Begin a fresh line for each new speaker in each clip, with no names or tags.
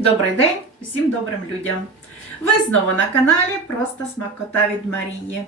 Добрий день усім добрим людям! Ви знову на каналі Просто смакота від Марії.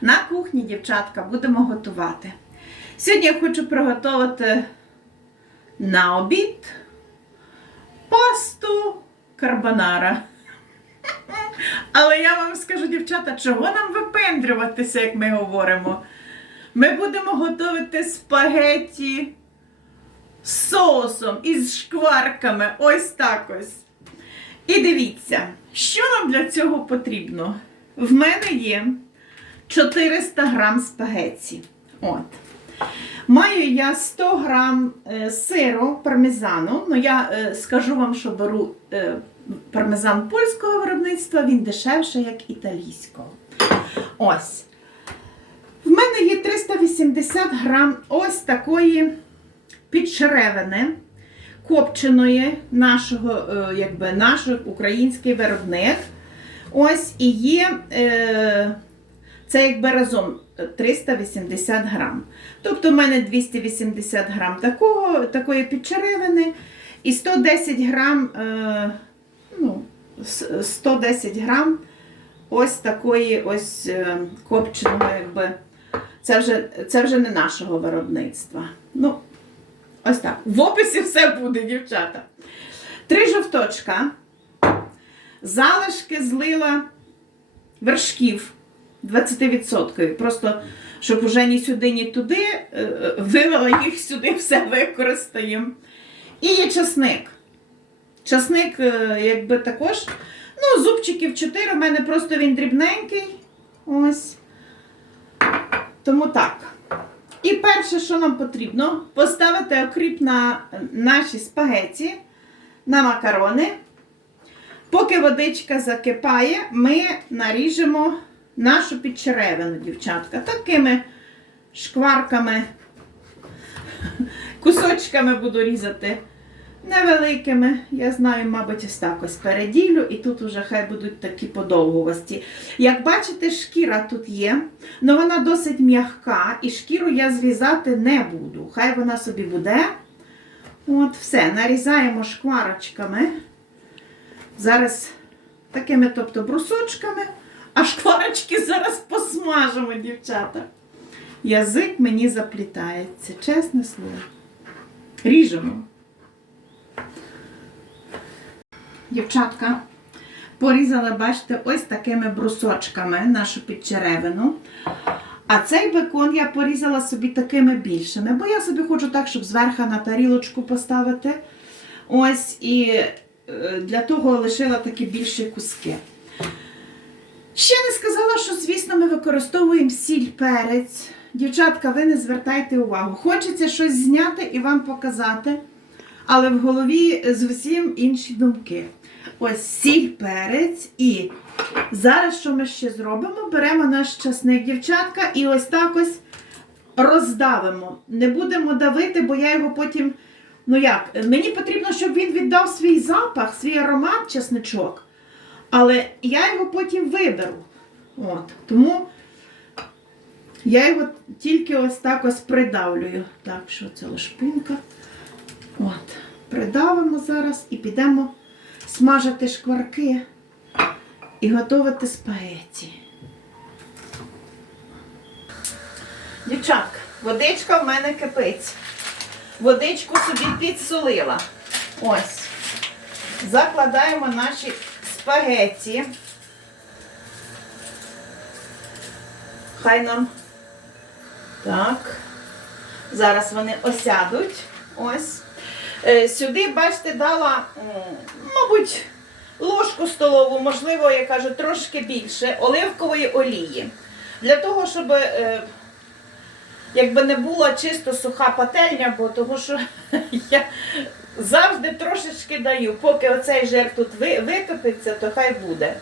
На кухні, дівчатка, будемо готувати. Сьогодні я хочу приготувати на обід пасту карбонара. Але я вам скажу, дівчата, чого нам випендрюватися, як ми говоримо? Ми будемо готувати спагетті з соусом із шкварками. Ось так ось. І дивіться, що нам для цього потрібно. В мене є 400 грам спагетті. От. Маю я 100 грам е, сиру пармезану. Ну, я е, скажу вам, що беру е, пармезан польського виробництва, він дешевший, як італійського. Ось. В мене є 380 грам ось такої підчеревини копченої нашого, е, якби наш український виробник. Ось і є е, це якби разом 380 грам. Тобто в мене 280 грам такого, такої підчеревини і 110 грам, е, ну, 110 грам ось такої ось е, копченого, якби. Це вже, це вже не нашого виробництва. Ну, ось так. В описі все буде, дівчата. Три жовточка. Залишки злила вершків 20%. Просто, щоб уже ні сюди, ні туди, е, е, вивела їх сюди, все використаємо. І є часник. Часник, е, якби також. Ну, зубчиків 4, у мене просто він дрібненький. Ось. Тому так. І перше, що нам потрібно, поставити окріп на наші спагеті, на макарони. Поки водичка закипає, ми наріжемо нашу підчеревину, дівчатка, такими шкварками, кусочками буду різати. Невеликими, я знаю, мабуть, ось так переділю, і тут уже хай будуть такі подовгувасті. Як бачите, шкіра тут є, але вона досить м'яка, і шкіру я зрізати не буду. Хай вона собі буде. От, все, нарізаємо шкварочками. Зараз такими, тобто, брусочками, а шкварочки зараз посмажимо, дівчата. Язик мені заплітається, чесне слово. Ріжемо. Дівчатка, порізала, бачите, ось такими брусочками нашу підчеревину. А цей бекон я порізала собі такими більшими, бо я собі хочу так, щоб зверху на тарілочку поставити. Ось, і е, для того лишила такі більші куски. Ще не сказала, що, звісно, ми використовуємо сіль перець. Дівчатка, ви не звертайте увагу. Хочеться щось зняти і вам показати, але в голові зовсім інші думки. Ось сіль перець і зараз що ми ще зробимо? Беремо наш часник, дівчатка, і ось так ось роздавимо. Не будемо давити, бо я його потім. Ну як, мені потрібно, щоб він віддав свій запах, свій аромат, часничок. Але я його потім виберу. От. Тому я його тільки ось так ось придавлюю. Так, що це лишпинка. От. Придавимо зараз і підемо смажити шкварки і готувати спагетті. Дівчатка, водичка в мене кипить. Водичку собі підсолила. Ось. Закладаємо наші спагетті. Хай нам. Так. Зараз вони осядуть. Ось. Е, Сюди, бачите, дала, мабуть, ложку столову, можливо, я кажу, трошки більше оливкової олії. Для того, щоб е, якби не була чисто суха пательня, бо того, що я завжди трошечки даю. Поки оцей жир тут витопиться, то хай буде.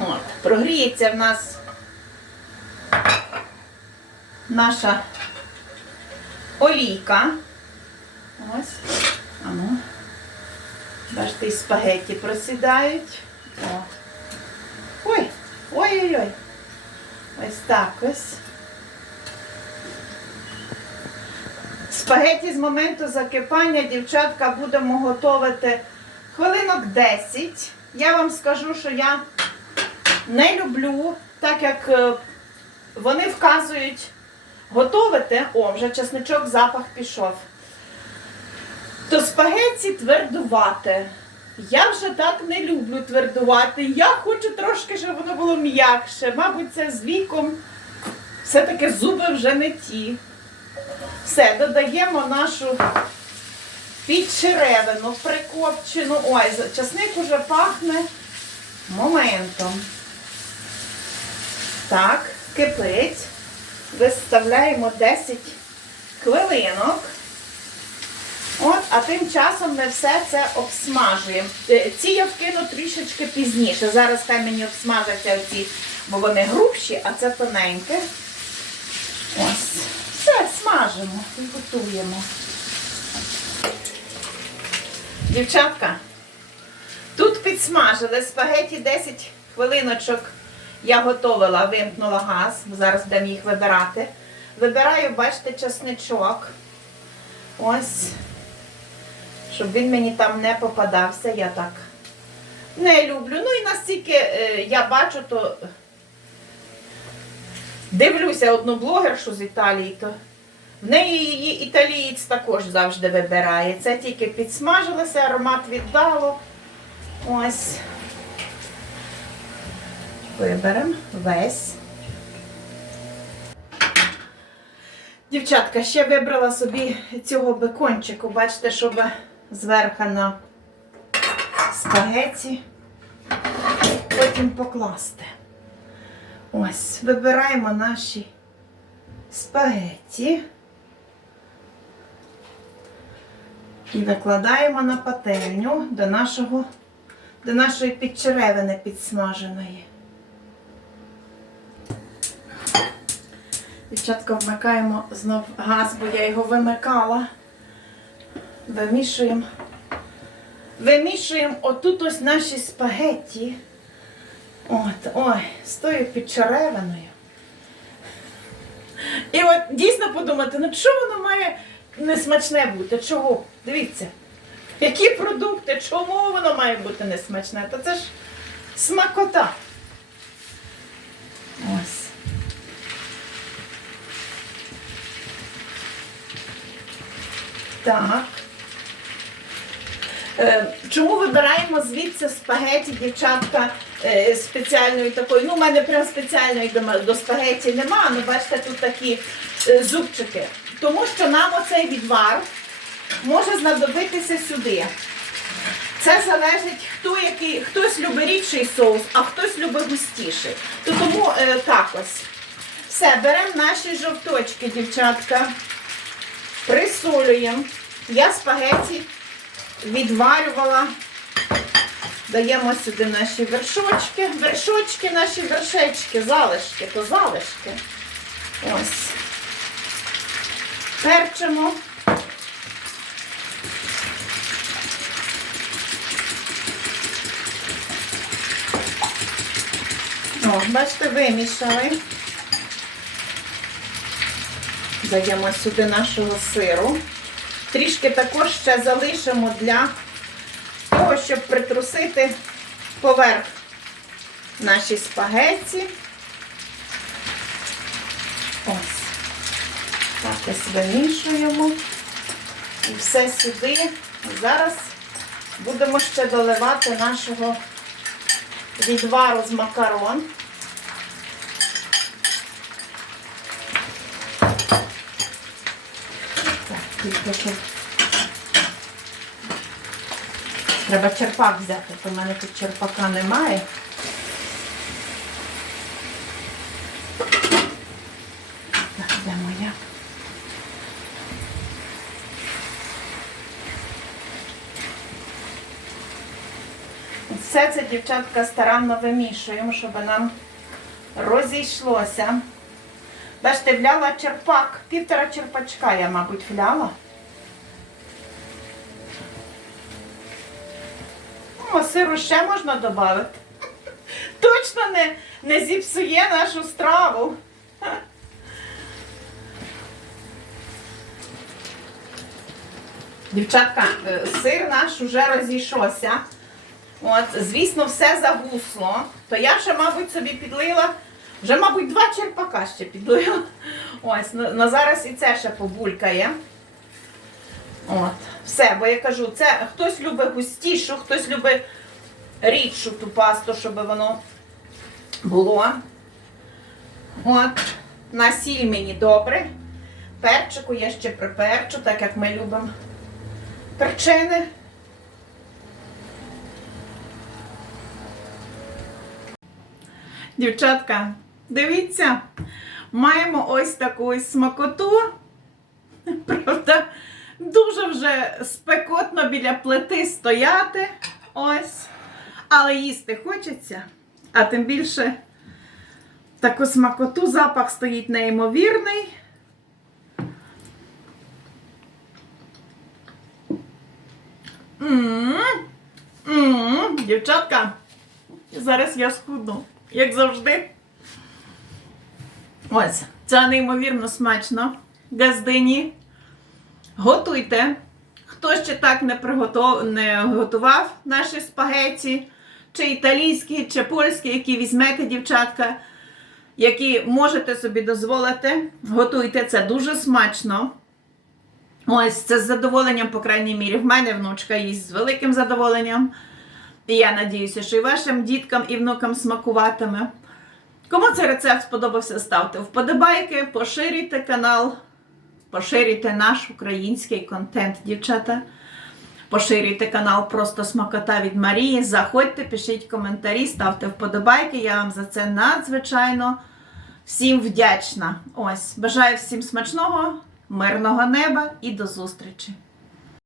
От, прогріється в нас наша олійка. Ось. Ану. Бачите, і спагетті просідають. О. Ой, ой-ой-ой. Ось так ось. Спагеті з моменту закипання, дівчатка, будемо готувати хвилинок 10. Я вам скажу, що я не люблю, так як е, вони вказують готувати. О, вже чесничок запах пішов. То спагетті твердувати. Я вже так не люблю твердувати. Я хочу трошки, щоб воно було м'якше. Мабуть, це з віком. Все-таки зуби вже не ті. Все, додаємо нашу підчеревину, прикопчену. Ой, часник уже пахне моментом. Так, кипить. Виставляємо 10 хвилинок. От, а тим часом ми все це обсмажуємо. Е, Ці я вкину трішечки пізніше. Зараз хай мені обсмажаться оці, бо вони грубші, а це тоненьке. Ось. Все, смажимо і готуємо. Дівчатка, тут підсмажили спагеті 10 хвилиночок. Я готовила, вимкнула газ, зараз будемо їх вибирати. Вибираю, бачите, часничок. Ось. Щоб він мені там не попадався, я так не люблю. Ну і настільки е, я бачу, то дивлюся одну блогершу з Італії, то в неї її італієць також завжди вибирає. Це тільки підсмажилося, аромат віддало. Ось. Виберемо весь. Дівчатка, ще вибрала собі цього бекончику. Бачите, щоб зверху на спагеті потім покласти. Ось, вибираємо наші спагетті і викладаємо на пательню до, нашого, до нашої підчеревини підсмаженої. Дівчатка, вмикаємо знов газ, бо я його вимикала. Вимішуємо. Вимішуємо отут ось наші спагетті. От, ой, з тою підчеревиною. І от дійсно подумати, ну чого воно має несмачне бути? Чого? Дивіться, які продукти, чому воно має бути несмачне? Та це ж смакота. Ось. Так. Е, Чому вибираємо звідси спагеті, дівчатка, е, спеціальної такої? Ну, у мене прям спеціальної до, спагеті нема, але бачите, тут такі е, зубчики. Тому що нам оцей відвар може знадобитися сюди. Це залежить, хто який, хтось любить рідший соус, а хтось любить густіший. То тому е, так ось. Все, беремо наші жовточки, дівчатка, присолюємо. Я спагеті відварювала. Даємо сюди наші вершочки. Вершочки, наші вершечки, залишки, то залишки. Ось. Перчимо. О, бачите, вимішали. Даємо сюди нашого сиру. Трішки також ще залишимо для того, щоб притрусити поверх наші спагетті. Ось. Так ось вимішуємо. І все сюди. Зараз будемо ще доливати нашого відвару з макарон. Так, тільки щоб Треба черпак взяти, то в мене тут черпака немає. Так, де моя? Все це, дівчатка, старанно вимішуємо, щоб нам розійшлося. Бачите, вляла черпак, півтора черпачка я, мабуть, вляла. О, сиру ще можна додати. Точно не, не зіпсує нашу страву. Дівчатка, е, сир наш уже розійшовся. От, звісно, все загусло. То я ще, мабуть, собі підлила. Вже, мабуть, два черпака ще підлила. Ось, на, на зараз і це ще побулькає. От, все, бо я кажу, це хтось любить густішу, хтось любить рідшу ту пасту, щоб воно було. От, на сіль мені добре. Перчику я ще приперчу, так як ми любимо перчини. Дівчатка, дивіться, маємо ось таку смакоту. Правда, дуже вже спекотно біля плити стояти. Ось. Але їсти хочеться. А тим більше таку смакоту запах стоїть неймовірний. М, м, Дівчатка, зараз я схудну, як завжди. Ось, це неймовірно смачно. Газдині. Готуйте. Хто ще так не, приготов... не готував наші спагеті, чи італійські, чи польські, які візьмете, дівчатка, які можете собі дозволити. Готуйте це дуже смачно. Ось це з задоволенням, по крайній мірі. В мене внучка їсть з великим задоволенням. І я надіюся, що і вашим діткам і внукам смакуватиме. Кому цей рецепт сподобався, ставте вподобайки, поширюйте канал, поширюйте наш український контент, дівчата. Поширюйте канал Просто Смакота від Марії. Заходьте, пишіть коментарі, ставте вподобайки. Я вам за це надзвичайно всім вдячна. Ось, бажаю всім смачного, мирного неба і до зустрічі!